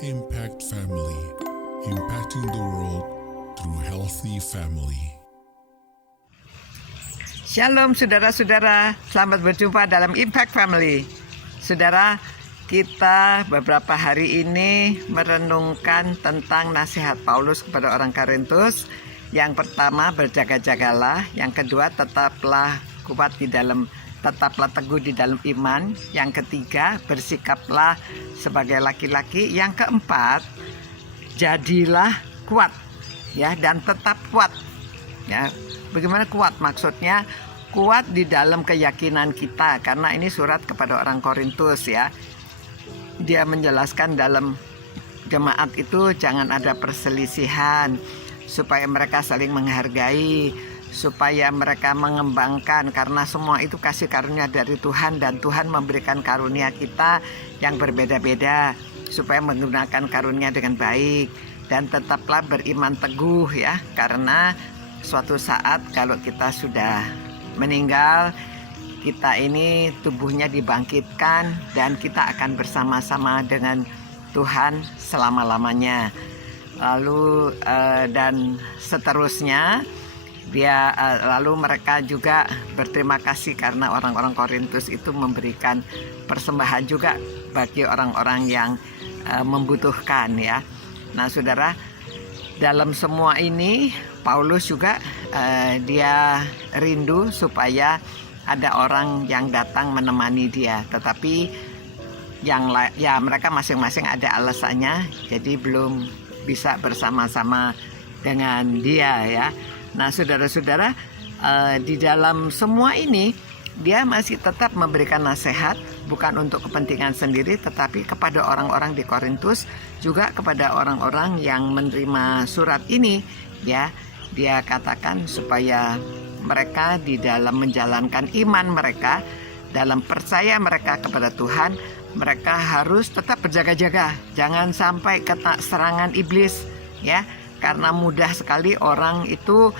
Impact Family, impacting the world through healthy family. Shalom saudara-saudara, selamat berjumpa dalam Impact Family. Saudara, kita beberapa hari ini merenungkan tentang nasihat Paulus kepada orang Korintus. Yang pertama, berjaga-jagalah. Yang kedua, tetaplah teguh di dalam iman. Yang ketiga, bersikaplah sebagai laki-laki. Yang keempat, jadilah kuat, ya, dan tetap kuat. Ya, bagaimana kuat? Maksudnya kuat di dalam keyakinan kita, karena ini surat kepada orang Korintus, ya. Dia menjelaskan dalam jemaat itu jangan ada perselisihan, supaya mereka saling menghargai, supaya mereka mengembangkan, karena semua itu kasih karunia dari Tuhan, dan Tuhan memberikan karunia kita yang berbeda-beda supaya menggunakan karunia dengan baik. Dan tetaplah beriman teguh, ya, karena suatu saat kalau kita sudah meninggal, kita ini tubuhnya dibangkitkan dan kita akan bersama-sama dengan Tuhan selama-lamanya. Lalu dan seterusnya, lalu mereka juga berterima kasih karena orang-orang Korintus itu memberikan persembahan juga bagi orang-orang yang membutuhkan, ya. Nah, saudara, dalam semua ini Paulus juga dia rindu supaya ada orang yang datang menemani dia, tetapi mereka masing-masing ada alasannya, jadi belum bisa bersama-sama dengan dia, ya. Nah, saudara-saudara, di dalam semua ini dia masih tetap memberikan nasihat, bukan untuk kepentingan sendiri, tetapi kepada orang-orang di Korintus, juga kepada orang-orang yang menerima surat ini, ya. Dia katakan supaya mereka di dalam menjalankan iman mereka, dalam percaya mereka kepada Tuhan, mereka harus tetap berjaga-jaga, jangan sampai kena serangan iblis, ya, karena mudah sekali orang itu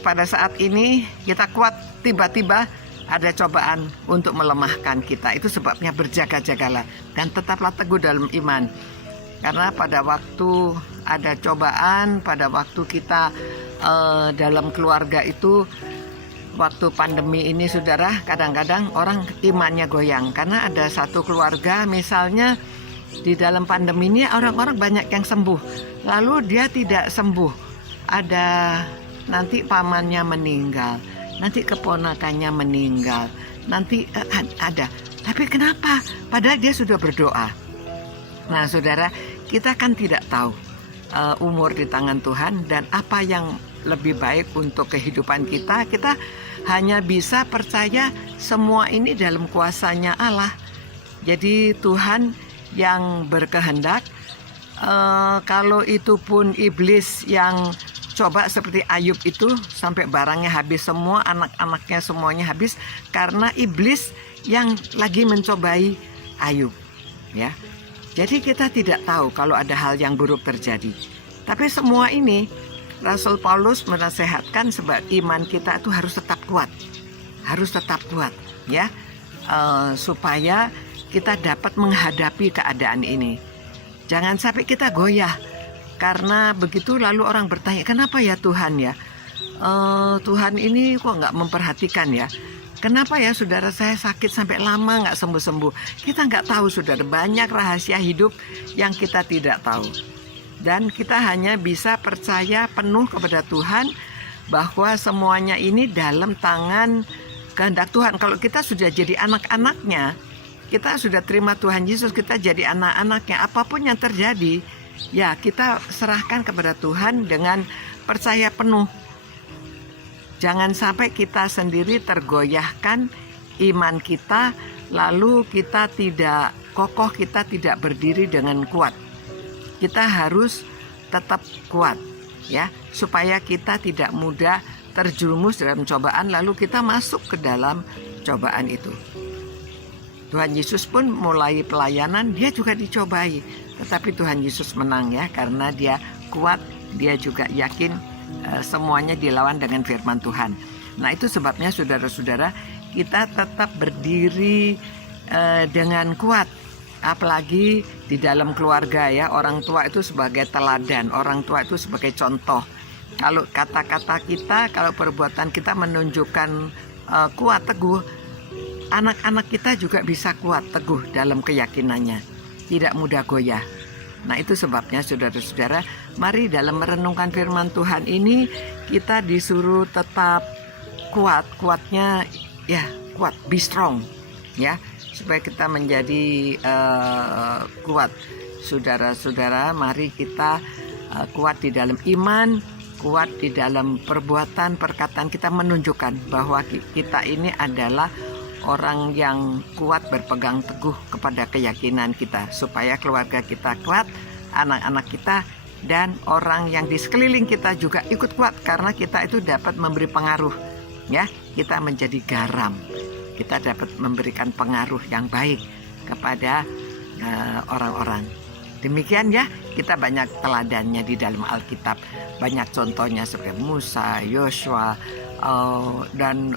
pada saat ini kita kuat, tiba-tiba ada cobaan untuk melemahkan kita. Itu sebabnya berjaga-jagalah dan tetaplah teguh dalam iman, karena pada waktu ada cobaan, pada waktu kita dalam keluarga itu, waktu pandemi ini, saudara, kadang-kadang orang imannya goyang karena ada satu keluarga misalnya di dalam pandemi ini orang-orang banyak yang sembuh, lalu dia tidak sembuh, ada nanti pamannya meninggal, nanti keponakannya meninggal, nanti ada, tapi kenapa? Padahal dia sudah berdoa. Nah, saudara, kita kan tidak tahu umur di tangan Tuhan dan apa yang lebih baik untuk kehidupan kita. Kita hanya bisa percaya semua ini dalam kuasanya Allah. Jadi Tuhan yang berkehendak. Kalau itu pun iblis yang coba seperti Ayub itu, sampai barangnya habis semua, anak-anaknya semuanya habis, karena iblis yang lagi mencobai Ayub, ya. Jadi kita tidak tahu kalau ada hal yang buruk terjadi. Tapi semua ini Rasul Paulus menasehatkan sebab iman kita itu harus tetap kuat. Harus tetap kuat, ya. Supaya kita dapat menghadapi keadaan ini. Jangan sampai kita goyah. Karena begitu lalu orang bertanya, kenapa ya Tuhan, ya? Tuhan ini kok nggak memperhatikan, ya? Kenapa ya saudara saya sakit sampai lama nggak sembuh-sembuh? Kita nggak tahu, saudara, banyak rahasia hidup yang kita tidak tahu. Dan kita hanya bisa percaya penuh kepada Tuhan bahwa semuanya ini dalam tangan kehendak Tuhan. Kalau kita sudah jadi anak-anaknya, kita sudah terima Tuhan Yesus, kita jadi anak-anaknya, apapun yang terjadi, ya kita serahkan kepada Tuhan dengan percaya penuh. Jangan sampai kita sendiri tergoyahkan iman kita, lalu kita tidak kokoh, kita tidak berdiri dengan kuat. Kita harus tetap kuat, ya, supaya kita tidak mudah terjerumus dalam cobaan, lalu kita masuk ke dalam cobaan itu. Tuhan Yesus pun mulai pelayanan, dia juga dicobai, tetapi Tuhan Yesus menang, ya, karena dia kuat, dia juga yakin semuanya dilawan dengan firman Tuhan. Nah, itu sebabnya saudara-saudara, kita tetap berdiri dengan kuat. Apalagi di dalam keluarga ya, orang tua itu sebagai teladan, orang tua itu sebagai contoh. Kalau kata-kata kita, kalau perbuatan kita menunjukkan kuat teguh, anak-anak kita juga bisa kuat teguh dalam keyakinannya, tidak mudah goyah. Nah, itu sebabnya saudara-saudara, mari dalam merenungkan firman Tuhan ini kita disuruh tetap kuatnya ya, kuat, be strong ya, supaya kita menjadi kuat. Saudara-saudara, mari kita kuat di dalam iman, kuat di dalam perbuatan, perkataan kita menunjukkan bahwa kita ini adalah orang yang kuat berpegang teguh kepada keyakinan kita, supaya keluarga kita kuat, anak-anak kita, dan orang yang di sekeliling kita juga ikut kuat, karena kita itu dapat memberi pengaruh ya, kita menjadi garam, kita dapat memberikan pengaruh yang baik kepada orang-orang. Demikian ya, kita banyak teladannya di dalam Alkitab, banyak contohnya seperti Musa, Yosua, dan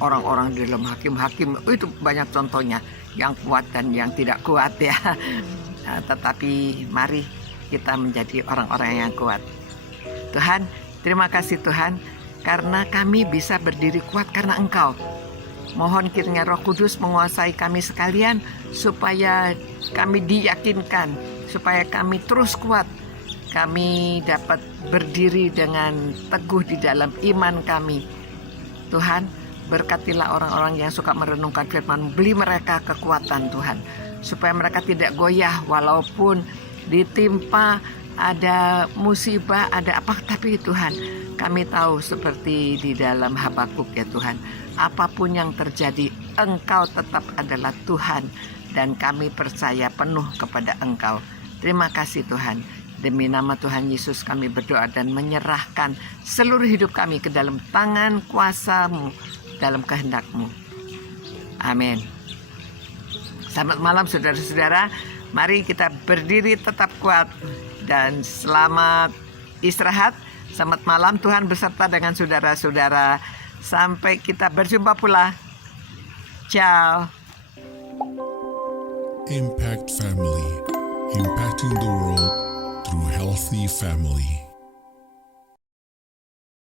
orang-orang di dalam hakim-hakim, itu banyak contohnya yang kuat dan yang tidak kuat ya. Tetapi mari kita menjadi orang-orang yang kuat. Tuhan, terima kasih Tuhan, karena kami bisa berdiri kuat karena Engkau. Mohon kiranya Roh Kudus menguasai kami sekalian, supaya kami diyakinkan, supaya kami terus kuat, kami dapat berdiri dengan teguh di dalam iman kami. Tuhan, berkatilah orang-orang yang suka merenungkan firman, beri mereka kekuatan Tuhan, supaya mereka tidak goyah walaupun ditimpa ada musibah, ada apa, tapi Tuhan, kami tahu seperti di dalam Habakuk ya Tuhan, apapun yang terjadi, Engkau tetap adalah Tuhan, dan kami percaya penuh kepada Engkau. Terima kasih Tuhan. Demi nama Tuhan Yesus kami berdoa dan menyerahkan seluruh hidup kami ke dalam tangan kuasa-Mu, dalam kehendak-Mu. Amin. Selamat malam saudara-saudara. Mari kita berdiri tetap kuat dan selamat istirahat. Selamat malam, Tuhan beserta dengan saudara-saudara. Sampai kita berjumpa pula. Ciao. Impact Family, impacting the world through healthy family.